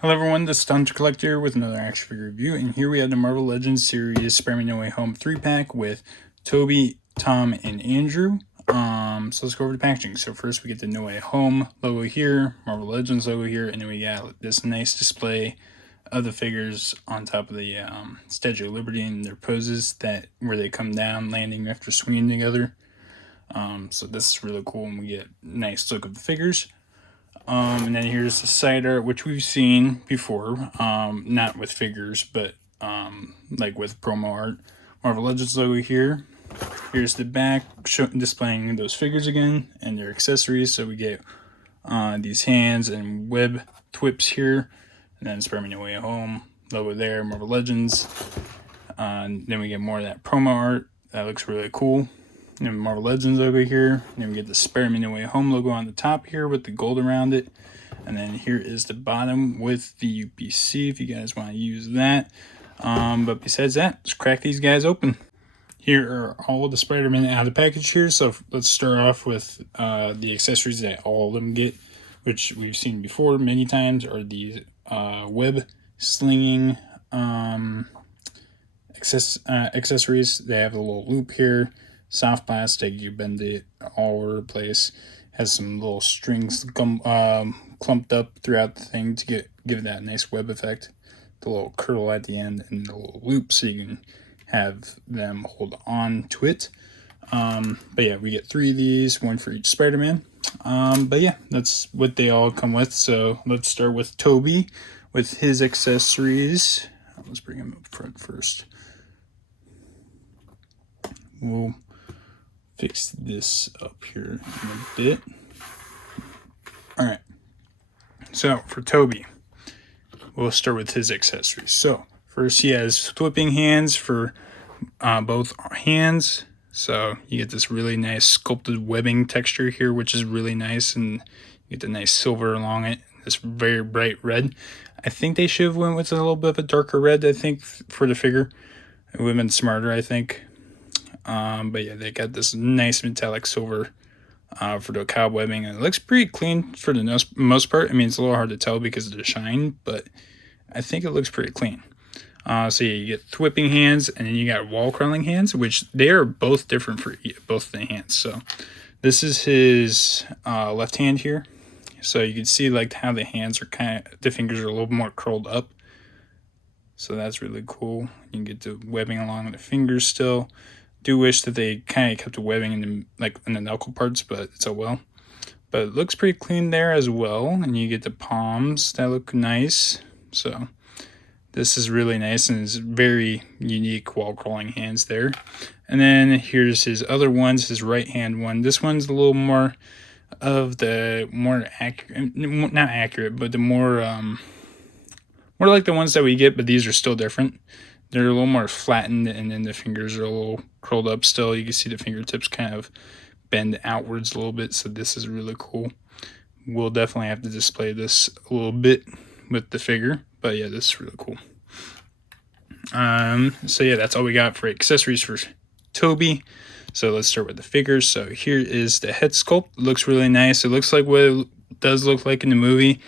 Hello everyone, this is Thunder Collector with another action figure review, and here we have the Marvel Legends series Spider-Man No Way Home 3-pack with Toby, Tom, and Andrew. So let's go over the packaging. So first we get the No Way Home logo here, Marvel Legends logo here, and then we got this nice display of the figures on top of the Statue of Liberty and their poses where they come down, landing after swinging together. So this is really cool, and we get a nice look of the figures. And then here's the side art, which we've seen before, not with figures, but like with promo art. Marvel Legends logo here. Here's the back, displaying those figures again and their accessories. So we get these hands and web twips here, and then Spider-Man No Way Home logo there, Marvel Legends. Then we get more of that promo art. That looks really cool. And Marvel Legends logo here. And then we get the Spider-Man No Way Home logo on the top here with the gold around it. And then here is the bottom with the UPC if you guys want to use that. But besides that, let's crack these guys open. Here are all the Spider-Man out of the package here. So let's start off with the accessories that all of them get, which we've seen before many times, are these web slinging accessories. They have a little loop here, soft plastic, you bend it all over the place. Has some little strings clumped up throughout the thing to give it that nice web effect. The little curl at the end and the little loop so you can have them hold on to it. But yeah, we get 3 of these, 1 for each Spider-Man. But yeah, that's what they all come with. So let's start with Toby with his accessories. Let's bring him up front first. We'll fix this up here in a bit. Alright, so for Toby, we'll start with his accessories. So first he has flipping hands for both hands. So you get this really nice sculpted webbing texture here, which is really nice, and you get the nice silver along it, this very bright red. I think they should have went with a little bit of a darker red, I think, for the figure. It would have been smarter, I think. But yeah, they got this nice metallic silver for the cobwebbing, and it looks pretty clean for the most part. I mean, it's a little hard to tell because of the shine, but I think it looks pretty clean. So yeah, you get thwipping hands, and then you got wall crawling hands, which they are both different for both the hands. So this is his left hand here. So you can see like how the hands are the fingers are a little more curled up. So that's really cool. You can get the webbing along the fingers still. Do wish that they kind of kept the webbing in the knuckle parts, but it's oh well. But it looks pretty clean there as well, and you get the palms that look nice. So this is really nice, and it's very unique wall crawling hands there. And then here's his other ones, his right hand one. This one's a little more of the more accurate, not accurate, but the more like the ones that we get, but these are still different. They're a little more flattened, and then the fingers are a little curled up still. You can see the fingertips kind of bend outwards a little bit, so this is really cool. We'll definitely have to display this a little bit with the figure, but yeah, this is really cool. So yeah, that's all we got for accessories for Toby. So let's start with the figures. So here is the head sculpt. It looks really nice. It looks like what it does look like in the movie.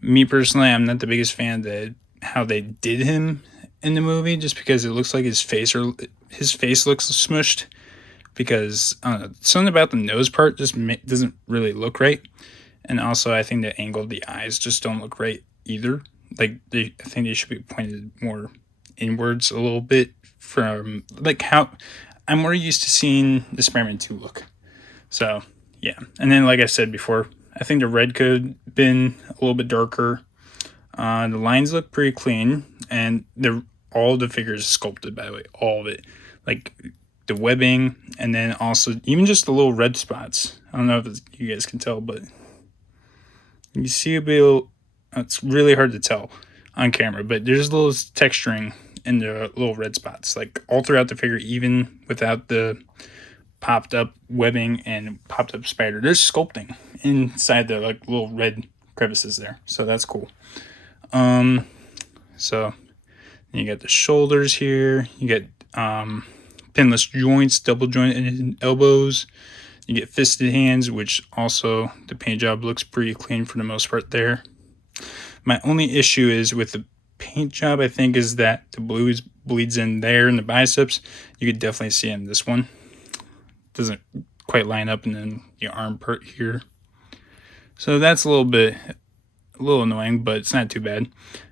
Me personally, I'm not the biggest fan of how they did him in the movie, just because it looks like his face looks smushed, because something about the nose part just doesn't really look right. And also I think the angle of the eyes just don't look right either. Like I think they should be pointed more inwards a little bit, from like how I'm more used to seeing the Spider-Man 2 look. So yeah, and then like I said before, I think the red could have been a little bit darker. The lines look pretty clean, and all the figures sculpted, by the way, all of it, like the webbing, and then also even just the little red spots. I don't know if you guys can tell, but you see a bit. It's really hard to tell on camera, but there's a little texturing in the little red spots, like all throughout the figure, even without the popped up webbing and popped up spider. There's sculpting inside the like little red crevices there, so that's cool. So you get the shoulders here, you get pinless joints, double jointed elbows, you get fisted hands, which also the paint job looks pretty clean for the most part there. My only issue is with the paint job, I think, is that the blue bleeds in there in the biceps. You could definitely see in this one. Doesn't quite line up, and then the arm part here. So that's a little annoying, but it's not too bad.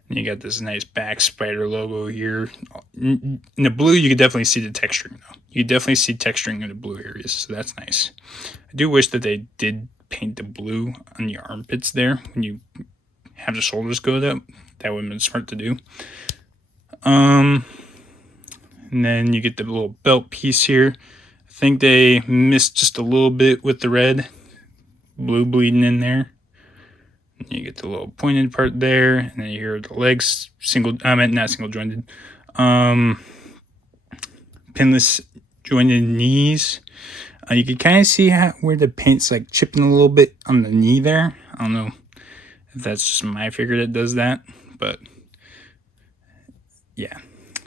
And you got this nice back spider logo here. In the blue, you could definitely see the texturing, though. You could definitely see texturing in the blue areas, so that's nice. I do wish that they did paint the blue on the armpits there when you have the shoulders go up. That would have been smart to do. And then you get the little belt piece here. I think they missed just a little bit with the red. Blue bleeding in there. You get the little pointed part there, and then you hear the legs not single jointed, pinless jointed knees. You can kind of see where the paint's like chipping a little bit on the knee there. I don't know if that's just my figure that does that, but yeah,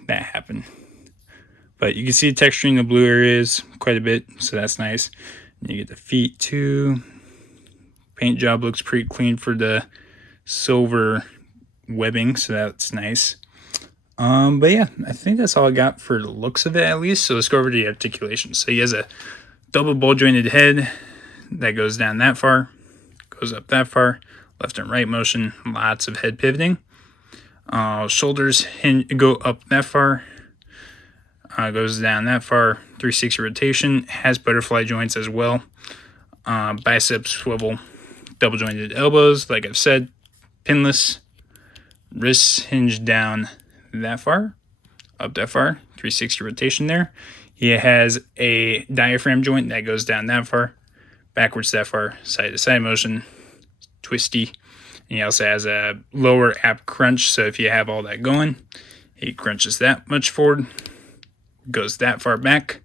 that happened. But you can see texturing the blue areas quite a bit, so that's nice. And you get the feet too. Paint job looks pretty clean for the silver webbing, so that's nice. But yeah, I think that's all I got for the looks of it, at least. So let's go over to the articulation. So he has a double ball jointed head that goes down that far, goes up that far, left and right motion, lots of head pivoting. Shoulders go up that far, goes down that far, 360 rotation, has butterfly joints as well. Biceps swivel, double jointed elbows, like I've said, pinless, wrists hinge down that far, up that far, 360 rotation there. He has a diaphragm joint that goes down that far, backwards that far, side to side motion, twisty. And he also has a lower ab crunch, so if you have all that going, he crunches that much forward, goes that far back.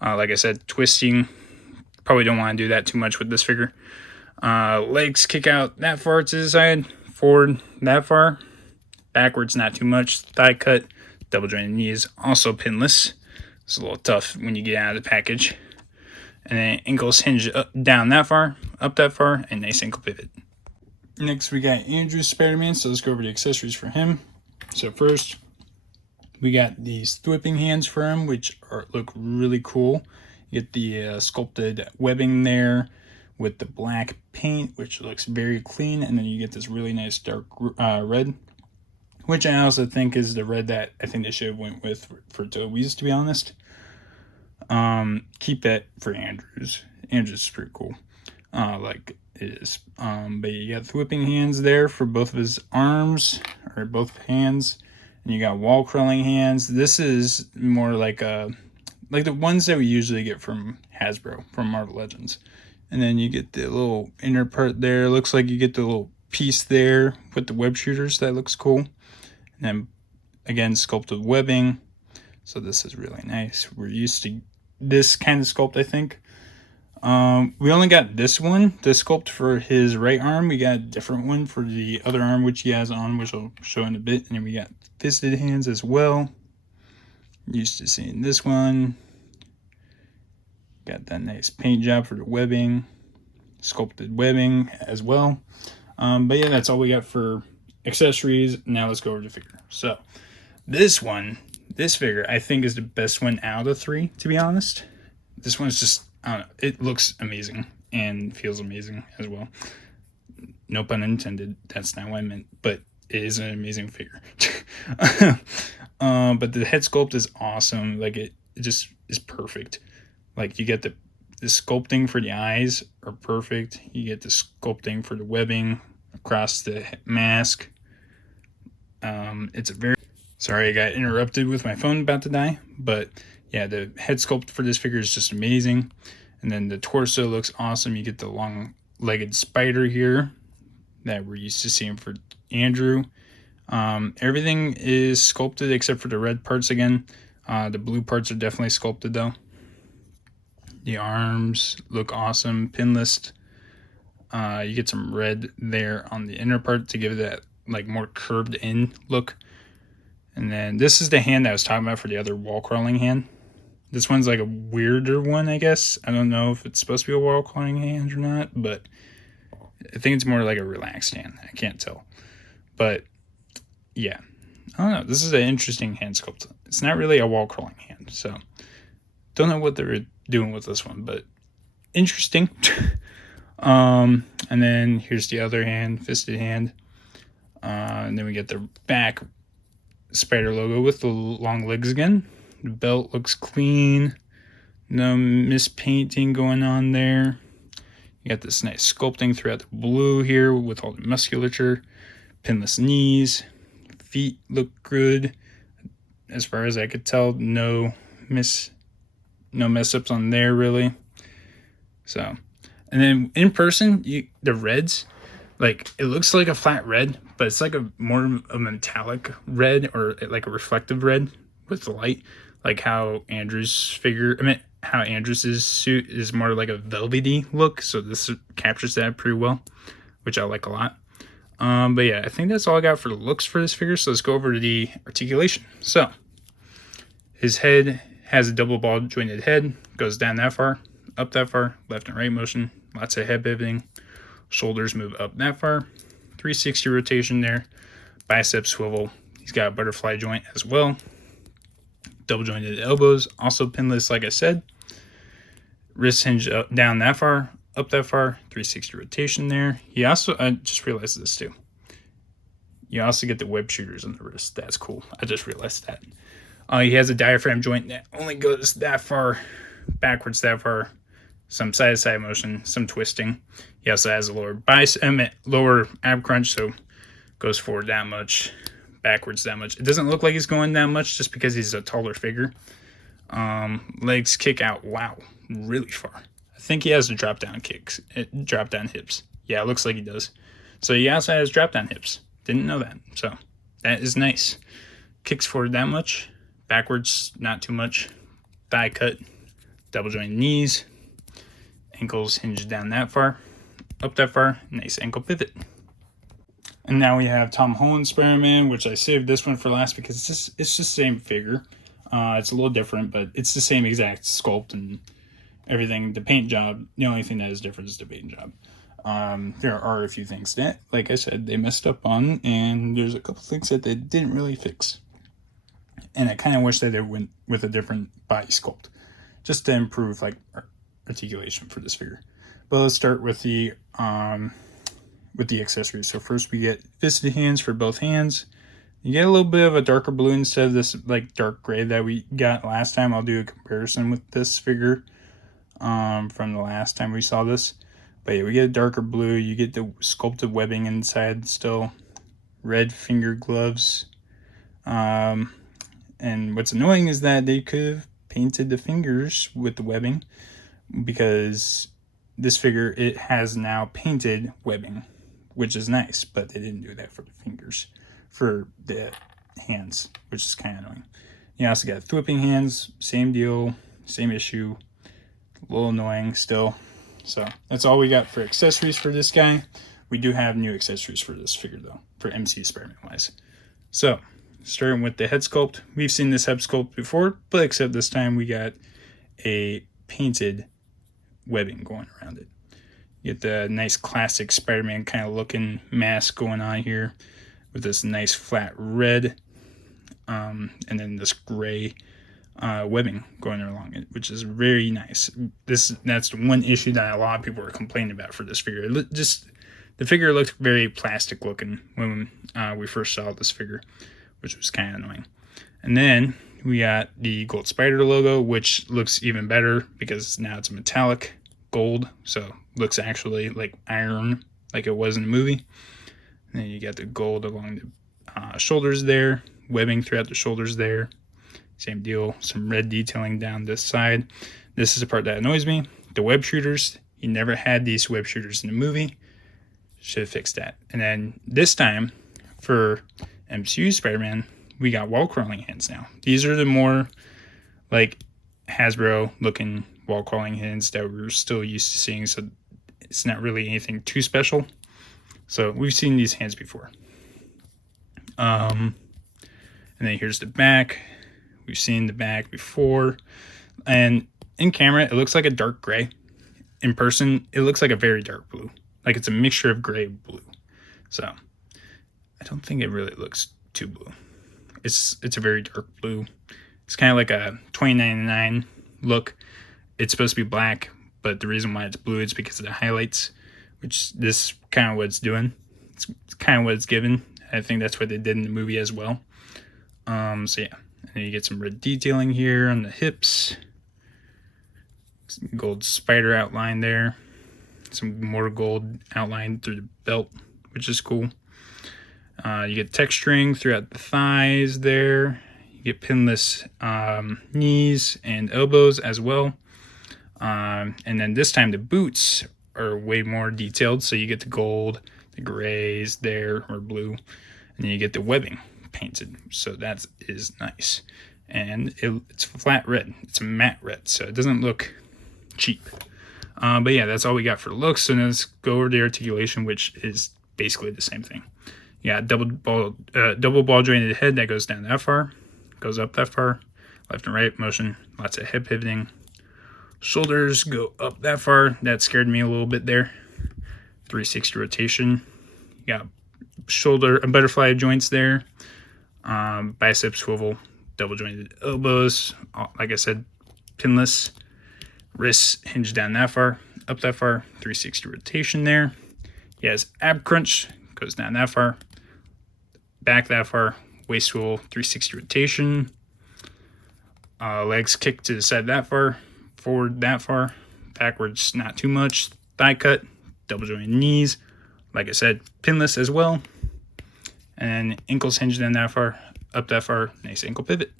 Like I said, twisting. Probably don't want to do that too much with this figure. Legs kick out that far to the side, forward that far, backwards not too much. Thigh cut, double jointed knees, also pinless. It's a little tough when you get out of the package. And then ankles hinge down that far, up that far, and nice ankle pivot. Next we got Andrew's Spider-Man, so let's go over the accessories for him. So first, we got these thwipping hands for him, which look really cool. You get the sculpted webbing there with the black paint, which looks very clean, and then you get this really nice dark red, which I also think is the red that I think they should have went with for Toby's, to be honest. Keep that for Andrew's. Andrew's is pretty cool, like it is. But you got thwipping hands there for both of his arms, or both hands, and you got wall crawling hands. This is more like the ones that we usually get from Hasbro, from Marvel Legends. And then you get the little inner part there. Looks like you get the little piece there with the web shooters. That looks cool. And then, again, sculpted webbing. So this is really nice. We're used to this kind of sculpt, I think. We only got this one, the sculpt for his right arm. We got a different one for the other arm, which he has on, which I'll show in a bit. And then we got fisted hands as well. Used to seeing this one. Got that nice paint job for the webbing, sculpted webbing as well. But yeah, that's all we got for accessories. Now let's go over to figure. So this figure, I think is the best one out of the three, to be honest. This one's just, I don't know, it looks amazing and feels amazing as well. No pun intended. That's not what I meant, but it is an amazing figure. But the head sculpt is awesome. Like it just is perfect. Like you get the sculpting for the eyes are perfect. You get the sculpting for the webbing across the mask. It's a very, sorry I got interrupted with my phone about to die, but yeah, the head sculpt for this figure is just amazing. And then the torso looks awesome. You get the long-legged spider here that we're used to seeing for Andrew. Everything is sculpted except for the red parts again. The blue parts are definitely sculpted though. The arms look awesome, pinless. You get some red there on the inner part to give that like more curved in look. And then this is the hand that I was talking about for the other wall crawling hand. This one's like a weirder one, I guess. I don't know if it's supposed to be a wall crawling hand or not, but I think it's more like a relaxed hand. I can't tell. But yeah, I don't know. This is an interesting hand sculpt. It's not really a wall crawling hand, so don't know what they're doing with this one, but interesting. And then here's the other hand, fisted hand. And then we get the back spider logo with the long legs again. The belt looks clean. No mispainting going on there. You got this nice sculpting throughout the blue here with all the musculature. Pinless knees. Feet look good. As far as I could tell, no mess ups on there really. So, and then in person, the reds, like it looks like a flat red, but it's like a more of a metallic red or like a reflective red with the light, like how Andrew's suit is more like a velvety look. So this captures that pretty well, which I like a lot. But yeah, I think that's all I got for the looks for this figure. So let's go over to the articulation. So his head has a double ball jointed head, goes down that far, up that far, left and right motion, lots of head pivoting. Shoulders move up that far, 360 rotation there, bicep swivel. He's got a butterfly joint as well. Double jointed elbows, also pinless, like I said. Wrist hinge up, down that far, up that far, 360 rotation there. He also, I just realized this too. You also get the web shooters on the wrist. That's cool. I just realized that. He has a diaphragm joint that only goes that far, backwards that far. Some side-to-side motion, some twisting. He also has a lower ab crunch, so goes forward that much, backwards that much. It doesn't look like he's going that much just because he's a taller figure. Legs kick out, wow, really far. I think he has drop-down hips. Yeah, it looks like he does. So he also has drop-down hips. Didn't know that, so that is nice. Kicks forward that much, backwards not too much. Thigh cut, double jointed knees. Ankles hinged down that far, up that far, nice ankle pivot. And now we have Tom Holland Spider-Man, which I saved this one for last because it's just the same figure. It's a little different, but it's the same exact sculpt and everything. The paint job, the only thing that is different is the paint job. There are a few things that, like I said, they messed up on, and there's a couple things that they didn't really fix. And I kind of wish that they went with a different body sculpt, just to improve like articulation for this figure. But let's start with the accessories. So first we get fisted hands for both hands. You get a little bit of a darker blue instead of this like dark gray that we got last time. I'll do a comparison with this figure from the last time we saw this. But yeah, we get a darker blue. You get the sculpted webbing inside still. Red finger gloves. And what's annoying is that they could have painted the fingers with the webbing, because this figure, it has now painted webbing, which is nice, but they didn't do that for the fingers, for the hands, which is kind of annoying. You also got thwipping hands, same deal, same issue, a little annoying still. So that's all we got for accessories for this guy. We do have new accessories for this figure though, for MCU Spider-Man wise. So starting with the head sculpt, we've seen this head sculpt before, but except this time we got a painted webbing going around it. You get the nice classic Spider-Man kind of looking mask going on here with this nice flat red and then this gray webbing going along it, which is very nice. That's one issue that a lot of people were complaining about for this figure. The figure looked very plastic looking when we first saw this figure, which was kind of annoying. And then we got the Gold Spider logo, which looks even better because now it's metallic gold, so looks actually like iron, like it was in the movie. And then you got the gold along the shoulders there, webbing throughout the shoulders there. Same deal, some red detailing down this side. This is the part that annoys me. The web shooters, you never had these web shooters in the movie. Should have fixed that. And then this time, for MCU Spider-Man, we got wall crawling hands now. These are the more like Hasbro looking wall crawling hands that we're still used to seeing, so it's not really anything too special. So we've seen these hands before. And then here's the back. We've seen the back before. And in camera, it looks like a dark gray. In person, it looks like a very dark blue. Like it's a mixture of gray and blue. So I don't think it really looks too blue. It's a very dark blue. It's kind of like a 2099 look. It's supposed to be black, but the reason why it's blue is because of the highlights, which this kind of what it's doing. It's kind of what it's given. I think that's what they did in the movie as well. So yeah, and you get some red detailing here on the hips. Gold spider outline there. Some more gold outline through the belt, which is cool. You get texturing throughout the thighs there. You get pinless knees and elbows as well. And then this time the boots are way more detailed. So you get the gold, the grays there, or blue. And then you get the webbing painted. So that is nice. And it's flat red. It's a matte red. So it doesn't look cheap. But yeah, that's all we got for looks. So now let's go over the articulation, which is basically the same thing. Yeah, double ball jointed head that goes down that far, goes up that far, left and right motion, lots of head pivoting. Shoulders go up that far. That scared me a little bit there. 360 rotation. You got shoulder and butterfly joints there. Bicep swivel, double jointed elbows. Like I said, pinless. Wrists hinge down that far, up that far. 360 rotation there. He has ab crunch, goes down that far. Back that far, waist swivel, 360 rotation. Legs kick to the side that far, forward that far, backwards not too much. Thigh cut, double jointed knees. Like I said, pinless as well. And ankles hinge down that far, up that far, nice ankle pivot.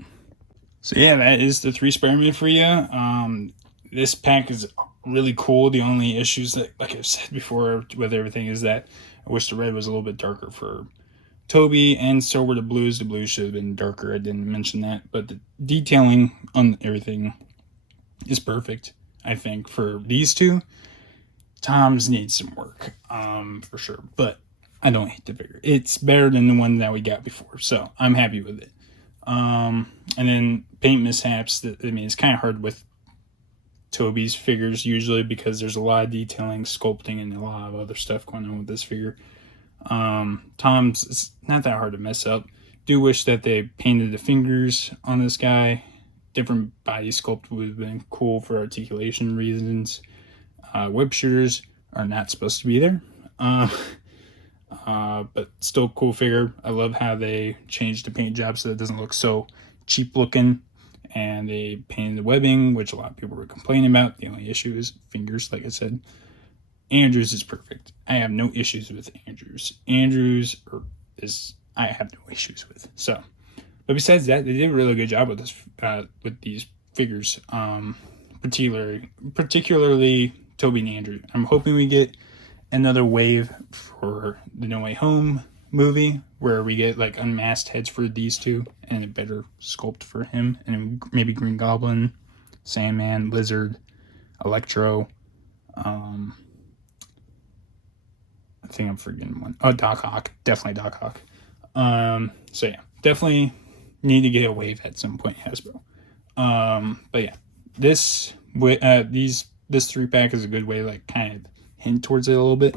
So yeah, that is the 3 Spider-Man for you. This pack is really cool. The only issues that, like I've said before with everything, is that I wish the red was a little bit darker for Tobey, and so were the blues. The blues should have been darker. I didn't mention that, but the detailing on everything is perfect, I think, for these two. Tom's needs some work, for sure, but I don't hate the figure. It's better than the one that we got before, so I'm happy with it. And then paint mishaps. It's kind of hard with Tobey's figures usually because there's a lot of detailing, sculpting, and a lot of other stuff going on with this figure. Tom's, it's not that hard to mess up. Do wish that they painted the fingers on this guy. Different body sculpt would have been cool for articulation reasons. Web shooters are not supposed to be there. But still cool figure. I love how they changed the paint job so that it doesn't look so cheap looking. And they painted the webbing, which a lot of people were complaining about. The only issue is fingers, like I said. Andrews is perfect. I have no issues with Andrews. I have no issues with. So, but besides that, they did a really good job with this, with these figures. Particularly Tobey and Andrew. I'm hoping we get another wave for the No Way Home movie where we get like unmasked heads for these two and a better sculpt for him, and maybe Green Goblin, Sandman, Lizard, Electro. I think I'm forgetting one. Oh, Doc Ock. Definitely Doc Ock. So yeah, definitely need to get a wave at some point, Hasbro. But yeah, this 3-pack is a good way to like kind of hint towards it a little bit.